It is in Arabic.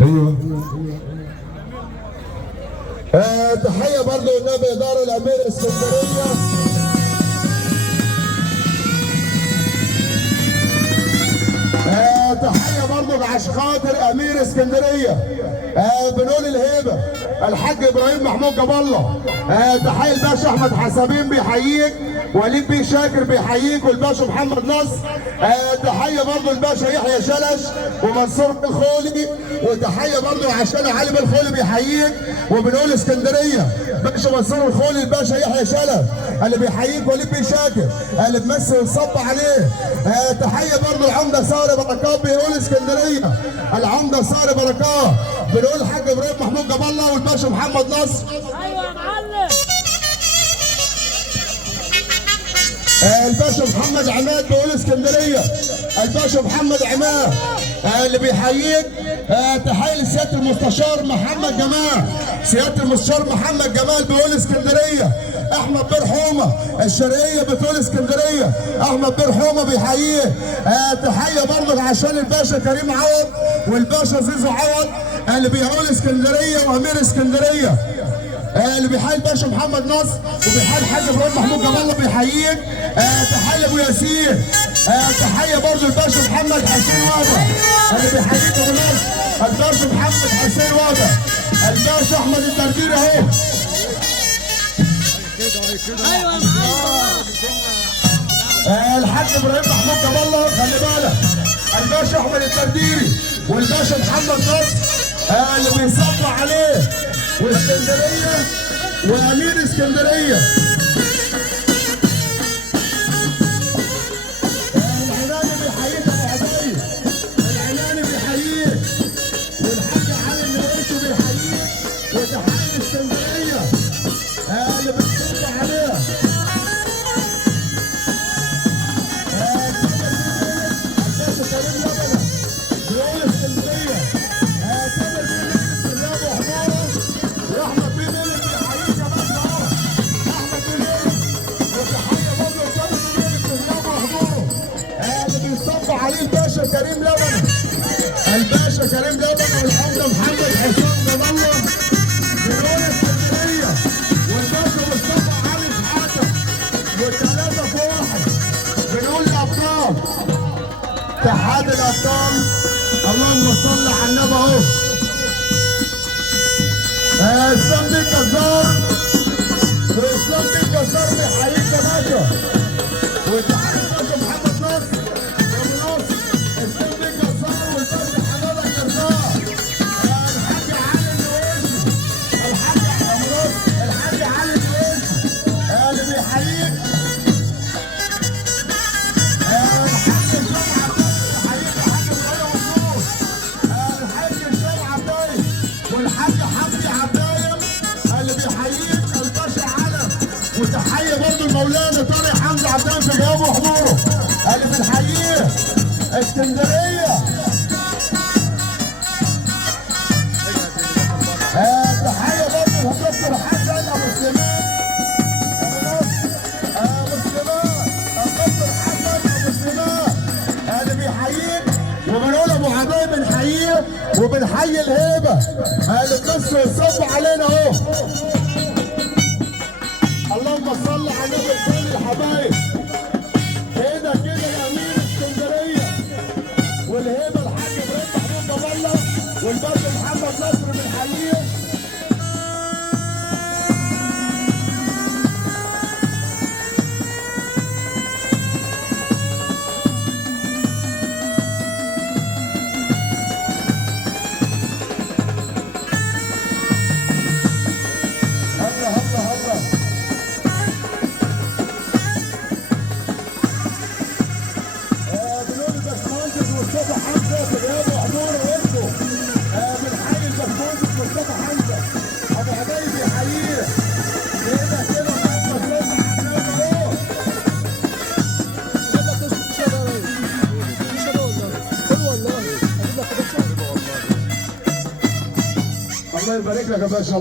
ايوه. تحيه برضه لنائب اداره الامير اسكندريه. تحيه برضه عشان خاطر امير اسكندريه. بنقول الهيبه الحاج ابراهيم محمود جاب الله. تحيه الباشا احمد حسابين بيحييك، وليد بيه شاكر بيحييك، والباشا محمد نصر. تحيه برضه الباشا يحيى شلش ومنصور الخولي، وتحيه برضه عشان علي الخولي بيحييك. وبنقول اسكندريه باشا منصور الخولي، الباشا يحيى شلش اللي بيحييك، وليد بيه شاكر اللي بيمثل ويصب عليه. تحيه برضه العمده ساري بركات بيقول اسكندريه، العمده ساري بركات. بنقول الحاج ابراهيم محمود جاب الله والباشا محمد نصر. ايوه يا معلم. الباشا محمد عماد بيقول اسكندريه، الباشا محمد عماد اللي بيحييك. تحيه لسياده المستشار محمد جمال، سياده المستشار محمد جمال بيقول اسكندريه. احمد بن حومه الشرقيه بتقول اسكندريه، احمد بن حومه بيحييك. تحيه برضه عشان الباشا كريم عوض والباشا زيزو عوض اللي بيقول اسكندريه وامير اسكندريه. اللي بيحيي الباشا محمد نصر وبيحيي الحاج ابراهيم محمود جاب الله بيحييك. تحيه ابو ياسين. تحيه برضه الباشا محمد حسين واضح اللي بيحييك ابو نصر، الباشا محمد حسين واضح، الباشا احمد الدرديري اهو. ايوه يا معلم. الحاج ابراهيم محمود جاب الله خلي بالك، الباشا احمد الدرديري والباشا محمد نصر اللي بيصب عليه، واسكندريه وامير اسكندريه. العناني بيحييك ابو عبيد، العناني بيحييك، والحاج علي النويسي بيحييك، وتحيه اسكندريه اللي بتصب عليه. الباشا كريم لبنه بيقول اسكندريه. تامر بيه استلام وحضوره، واحمد بيه ملك بيحييك يا باشا اهو. احمد بيه ملك، وتحيه برضه لتامر بيه ملك استلام وحضوره اللي بيصب عليه الباشا كريم لبنه، الباشا كريم لبنه والعمده محمد حسام جاب الله بيقول اسكندريه، والباشا مصطفى علي شحاته، والثلاثه في واحد. بنقول الابطال اتحاد الابطال، اللهم صل على النبي اهو. اسلام بيه الجزار، واسلام بيه الجزار بيحييك يا باشا، وتحيه الباشا محمد نصر ابو نصر، اسلام بيه الجزار والباشا حماده الجزار، الحاج علي النويسي، الحاج ابو نصر، الحاج علي النويسي اللي بيحييك. وتحيه برضه المولانا طارق حمزه عبدان في جواب وحضوره اللي بنحييه. اسكندريه. تحيه برضه للدكتور حسن ابو سليمان ابو نصر، ابو سليمان الدكتور حسن ابو سليمان اللي بيحييك. وبنقول ابو عباية بنحييه، وبنحيي الهيبه اللي بتصل وتصب علينا اهو. اللهم صل على النبي الكريم يا حبايب. كده كده الامير اسكندريه والهيبه الحاج ابراهيم محمود جاب الله والباشا محمد نصر بنحييه. الله يبارك لك يا باشا.